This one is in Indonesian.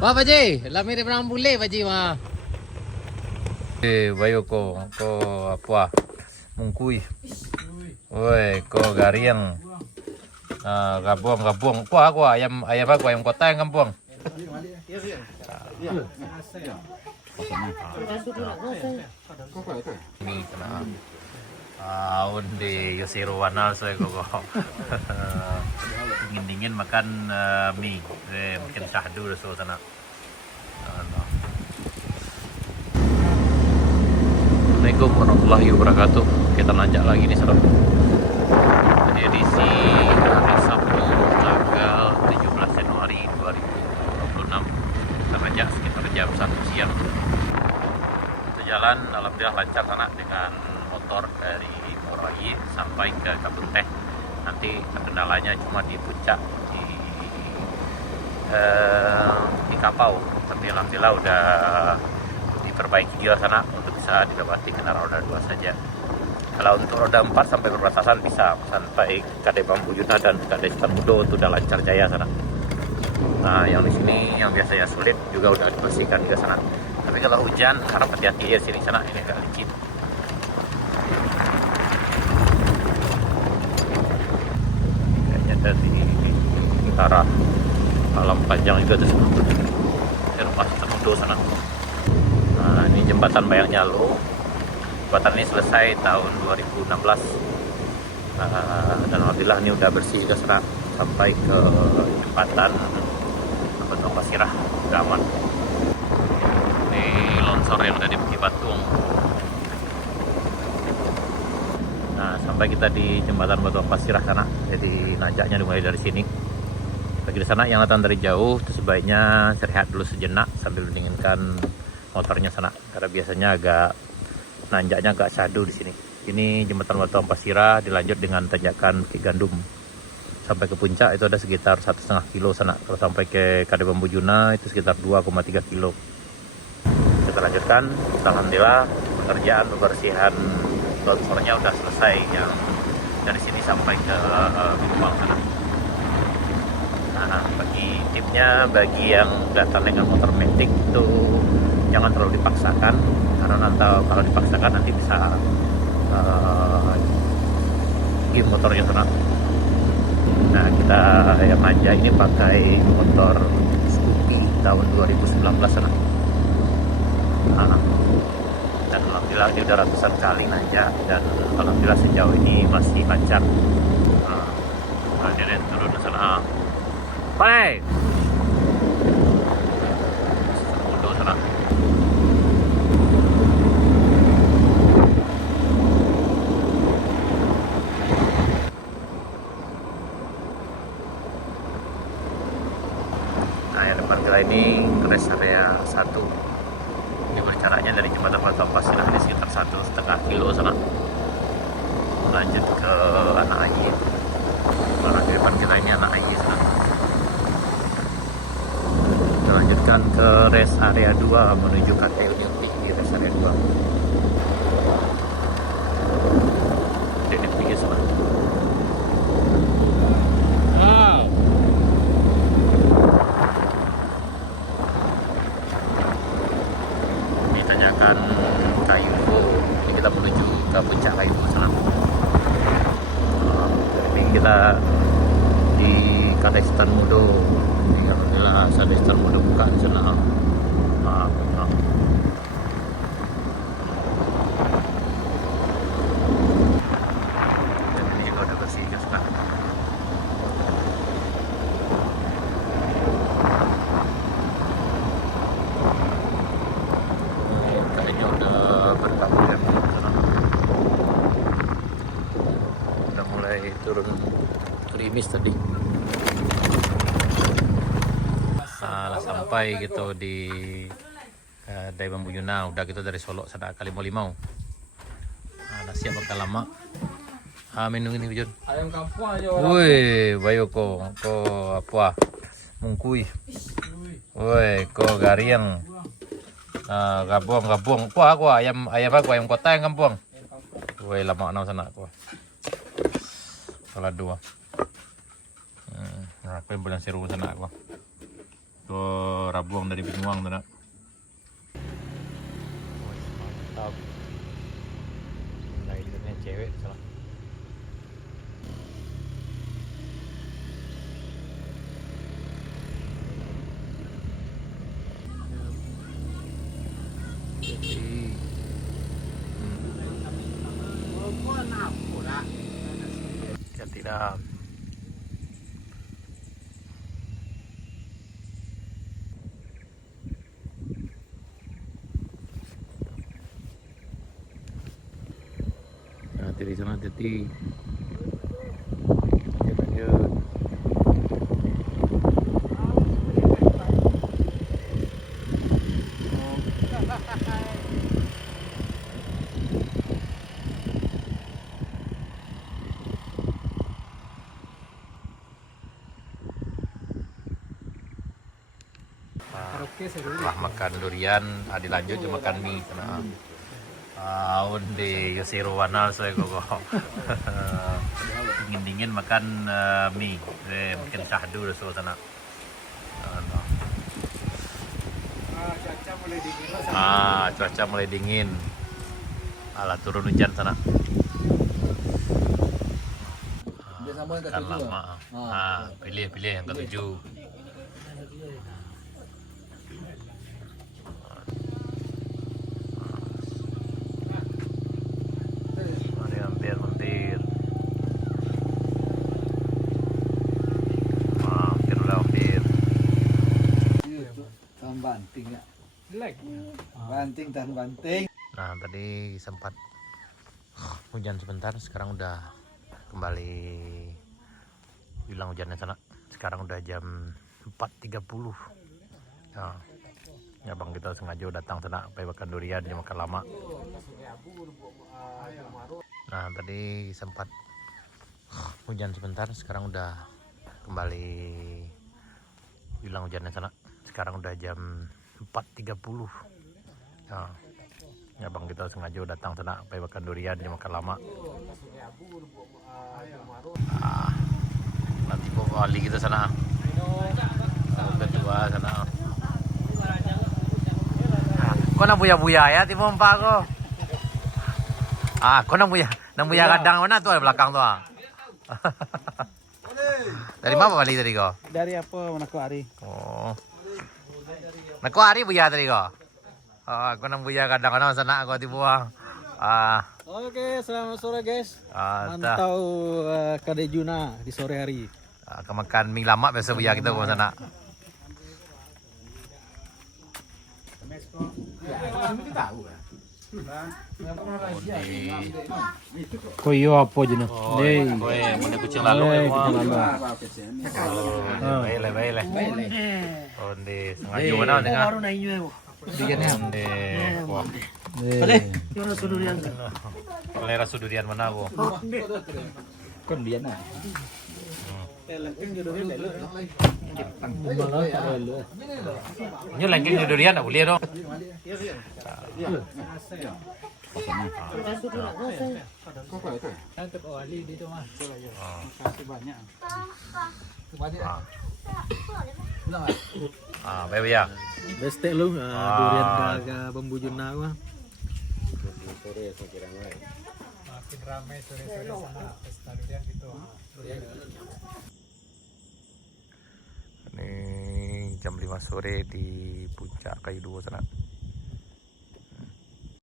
Wah Baji, lah mirip orang bule Baji mah. Bayo ko apa? Mungkui. Woi, ko gariang. Gabung. Kuah ayam apa? Ayam kota yang kampung. Ini kena tahun di Yosiro Wanal saya kok. Dingin makan mie, makan syahdu so sana. Assalamualaikum warahmatullahi wabarakatuh. Kita lanjut lagi nih saudara. Edisi hari Sabtu tanggal 17 Januari 2026. Kita lanjut sekitar jam 1 siang. Kita jalan alhamdulillah lancar sana dengan motor dari Morai sampai ke Kabun Teh. Nanti kendalanya cuma di puncak di Kapau, tapi alhamdulillah udah diperbaiki juga sana untuk bisa dilewati kendaraan roda 2 saja. Kalau untuk roda 4 sampai perbatasan bisa sampai Kade Bambu Yuna dan Kade Mudo itu udah lancar jaya sana. Nah yang di sini yang biasanya sulit juga udah dibersihkan juga sana. Tapi kalau hujan harap hati-hati ya sini sana, ini agak licin. Kayaknya dari arah Malam Panjang juga tuh rumah Mudo sana. Nah, ini jembatan Bayang Nyalo. Jembatan ini selesai tahun 2016. Dan alhamdulillah ini udah bersih juga sana sampai ke jembatan Bentong Pasirah, udah aman. Ini longsor yang udah di Bukit Batung. Nah, sampai kita di jembatan Bentong Pasirah sana. Jadi nanjaknya dimulai dari sini. Bagi di sana yang datang dari jauh itu sebaiknya istirahat dulu sejenak sambil mendinginkan motornya sana, karena biasanya nanjaknya agak syahdu di sini. Ini jembatan Bentong Pasirah dilanjut dengan tanjakan Bukit Gandum sampai ke puncak itu ada sekitar 1,5 kilo sana. Kalau sampai ke Kade Bambu Yuna itu sekitar 2,3 kilo. Kita lanjutkan. Alhamdulillah pekerjaan pembersihan longsornya udah selesai yang dari sini sampai ke Binuang sana. Nah, bagi tipnya bagi yang datang dengan motor metik itu jangan terlalu dipaksakan, karena nanti kalau dipaksakan nanti bisa game motornya sana. Nah, kita yang aja ini pakai motor Scoopy tahun 2019 sana. Nah, dan alhamdulillah ini udah ratusan kali nanya dan alhamdulillah sejauh ini masih lancar. Nah, dia turun ke sana. Bye. Mudo sana. Nah, yang depan kita ini rest area 1. Ini bercaranya dari jembatan Bentong Pasirah ini sekitar 1,5 kilo sana. Lanjut ke Anak Ayi. Karena di depan kita ini Anak Ayi sana. Lanjutkan ke rest area 2 menuju KT Union di rest area 2. Ini tinggi sana. Wow. Ditanyakan Kayuvo. Ini kita menuju ke puncak Kayuvo sana. Ini kita di Kade Mudo. Alhamdulillah Kade Mudo buka di sana. Dan ini juga udah bersih guys nah. Kayaknya udah berkabut ya sana. Udah mulai turun gerimis tadi. Sampai gitu di Kade Bambu Yuna, udah gitu dari Solo sana kali mau limau. Nah, siap bakal lama. Minum ini Jun. Ayam kampung aja Woi, bayo ko apa? Mungkui. Woi, ko gariang. Gabung. Kuah ayam apa? Ayam kota yang kampung. Woi, lama nang sana ko. Salah 2. Nah, aku yang bilang seru sana ko. Rabuang dari Banyuang tuh nak. Mantap. Nah ini cewek salah. Tidak. Hati di sana hati. Lanjut. Setelah makan durian, dilanjut cuma makan mie karena di Yusiro Wanal saya kok dingin makan mie, mungkin syahdu di sana. Cuaca mulai dingin, turun hujan sana. Makan lama, pilih yang ketujuh. Banting ya. Banting dan banting. Nah, tadi sempat hujan sebentar, sekarang udah kembali hilang hujannya sana. Sekarang udah jam 4.30. Nah, ya bang kita sengaja datang sana supaya makan durian, dia makan lama. Nah, tadi sempat hujan sebentar, sekarang udah kembali hilang hujannya sana. Sekarang udah jam 4.30. Ya bang kita sengaja datang sana supaya makan durian, dia makan lama. Nanti bawa Ali kita sana. Kedua sana. Kau nang buya ya timu empat ko. Kau nang buya kadang mana tuh belakang tuh. Dari mana Ali tadi kau? Dari apa Manokwari? Oh. Nakuari buya tadi kau. Aku nang buya kadang-kadang sana aku dibuang. Oke, selamat sore guys. Mantap. Mantau Kade Juna di sore hari. Kemakan mie lama biasa buya kita ke sana. Koyo apa jenuh? Deh, mana kucing lalu baile. Oh, di sengaja mana tengah. Wah. Selera sudurian mana aku? Kon dia nah. Ini lagi durian aku lihat dong. Baik ya. Beste lu durian ke Bambujun nawa. Makin ramai sore-sore sana pesta durian gitu. Ini jam 5 sore di Puncak Kayu Dua sana.